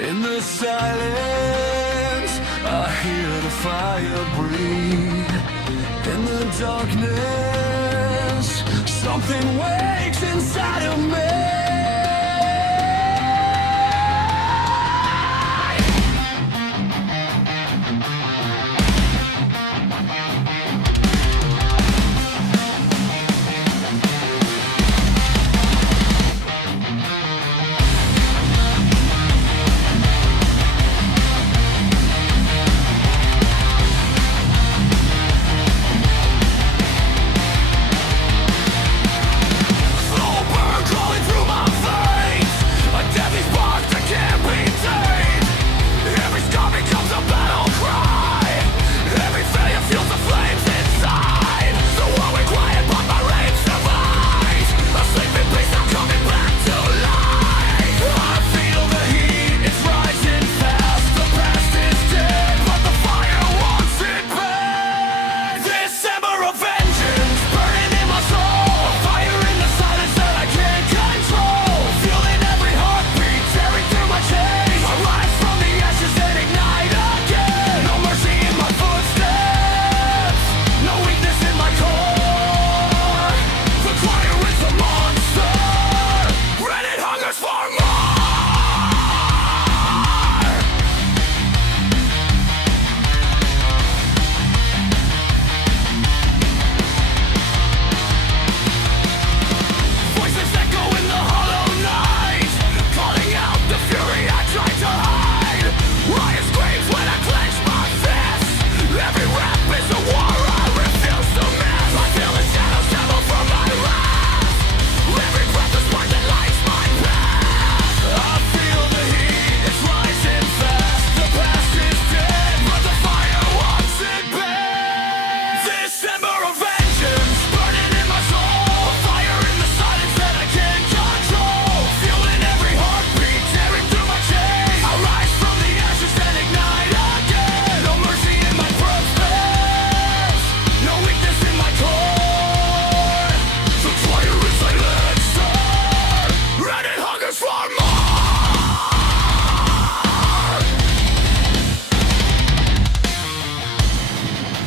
In the silence, I hear the fire breathe. In the darkness, something wakes inside of me.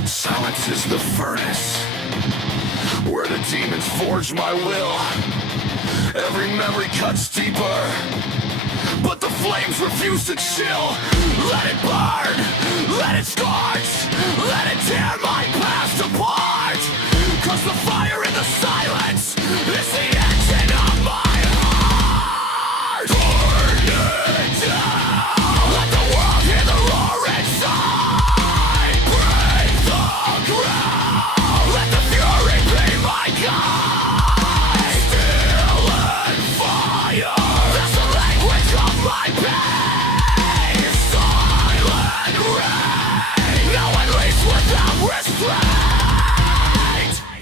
Silence is the furnace where the demons forge my will. Every memory cuts deeper, but the flames refuse to chill. Let it burn, let it scorch, let it tear my past apart. 'Cause the fire in the silence is the engine of my heart. Burn it down, let the world hear the roar inside. Break the ground, let the fury be my guide. Steel and fire, that's the language of my pain. Silent rain, now unleashed without restraint.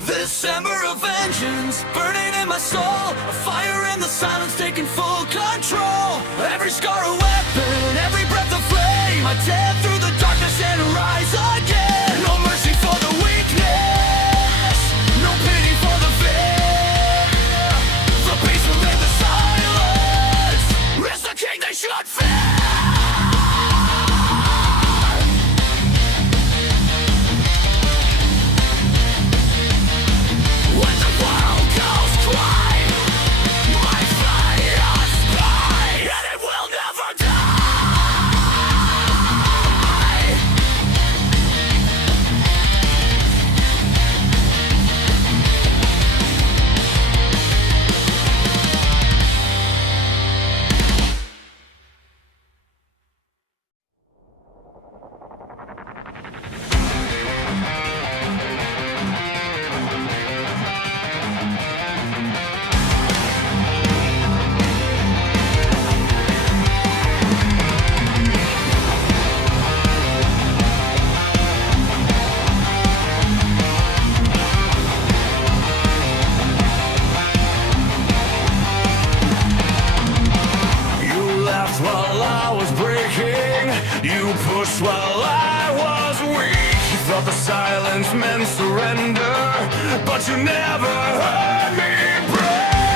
This ember of vengeance burning in my soul, a fire in the silence taking full control. Every scar a weapon, every breath a flame. I tear through the darkness and rise again. No mercy for the weakness, no pity for the fear. The beast within the silence is the king they should fear. When the world goes quiet, my fire is bright, and it will never die. You laughed while I was breaking, you pushed while I was weak. You thought the silence meant surrender, but you never heard me break.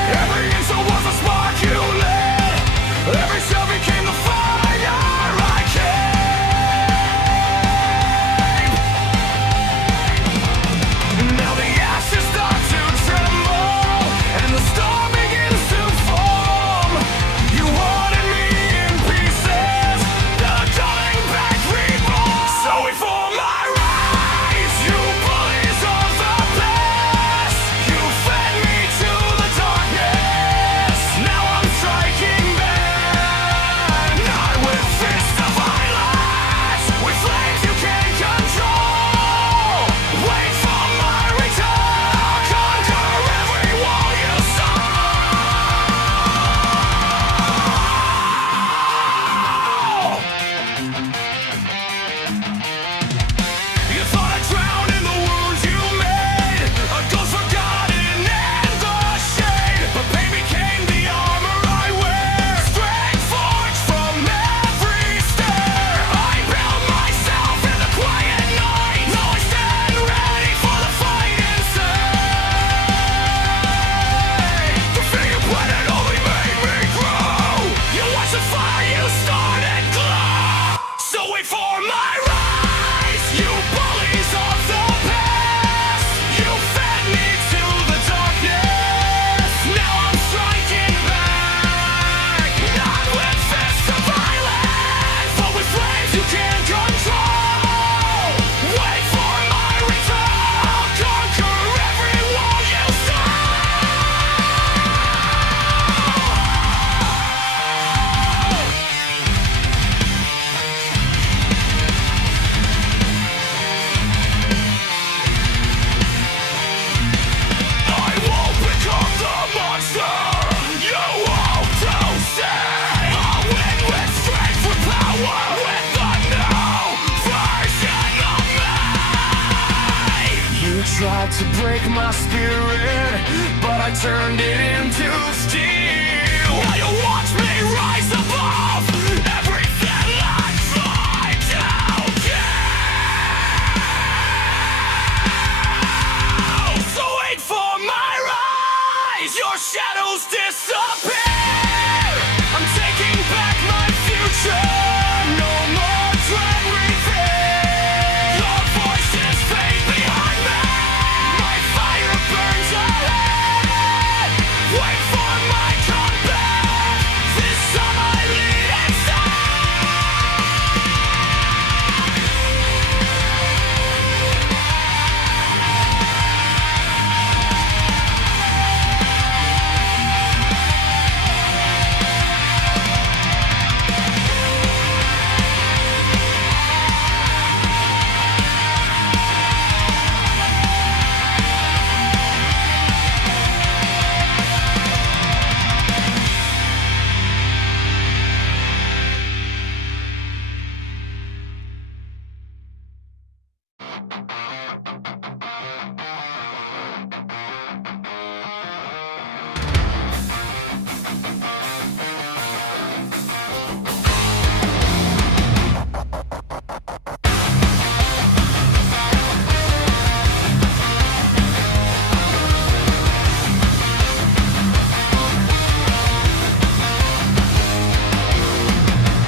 to break my spirit, but I turned it into steel. Now you watch me rise above everything I tried to kill. So wait for my rise, your shadows disappear. I'm taking back my future. No more dread reveal. Your voices fade behind me. My fire burns ahead. Wait for my comeback. This time I lead inside.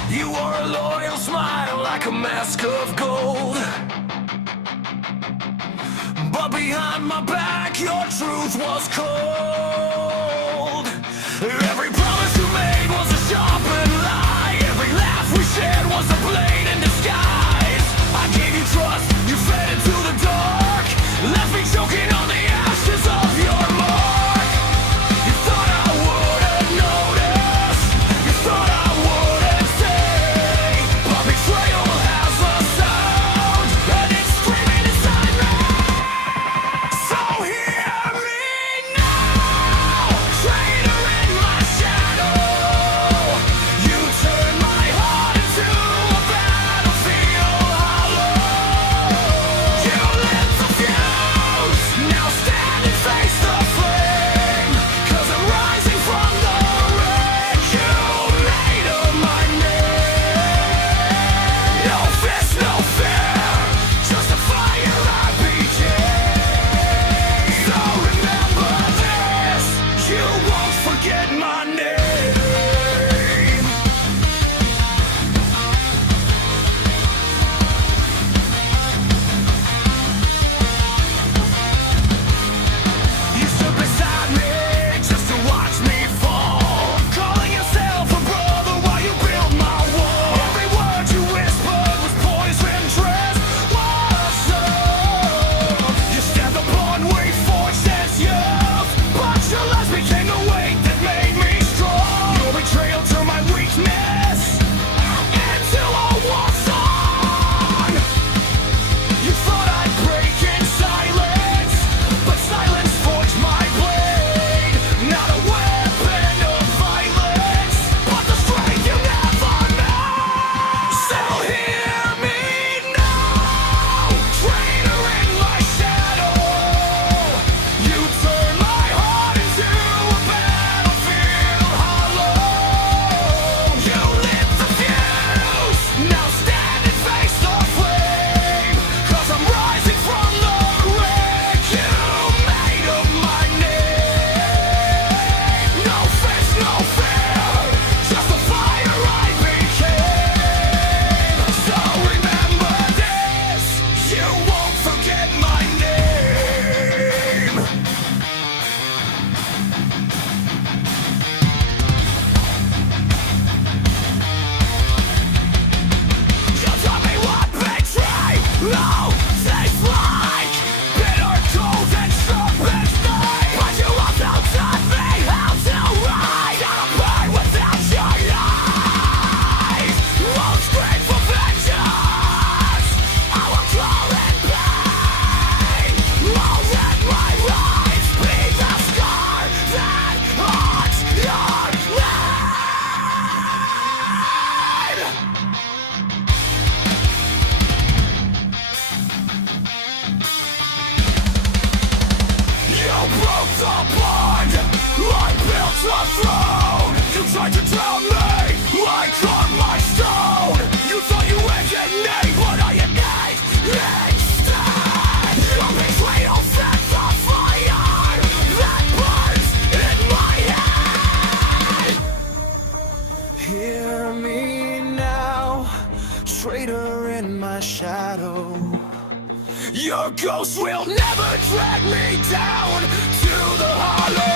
You wore a loyal smile like a mask of gold, but behind my back your truth was cold. Every promise you made was a sharpened lie. Every laugh we shared was a blade in disguise. I gave you trust, you fed into the dark, left me choking on the ashes of your mark. You thought I wouldn't notice, you thought I wouldn't say, but betrayal has a sound, and it's screaming inside me. So hear me now, traitor in my shadow. You turned my heart into a battlefield hollow. You lit the fuse, now stand and face the flame, 'cause I'm rising from the wreck you made of my name. No fist, no fear, just a fire I became. So remember this, you won't forget my name. You stood beside me just to watch me fall, calling yourself a brother while you built my wall. Every word you whispered was poison dressed. What's up? You stepped upon we forged as youth, but your lies became the weight that made me strong. Your betrayal turned my weakness into a war song. You thought I'd break in silence, but silence forged my blade. Not a weapon of violence, but the strength you never knew. So hear me now, traitor in my shadow. You turned my heart into a battlefield hollow. tried to drown me like cornerstone. You thought you ended me, but I ignite instead. Your betrayal sets a fire that burns in my head. Hear me now, traitor in my shadow. Your ghost will never drag me down to the hollow.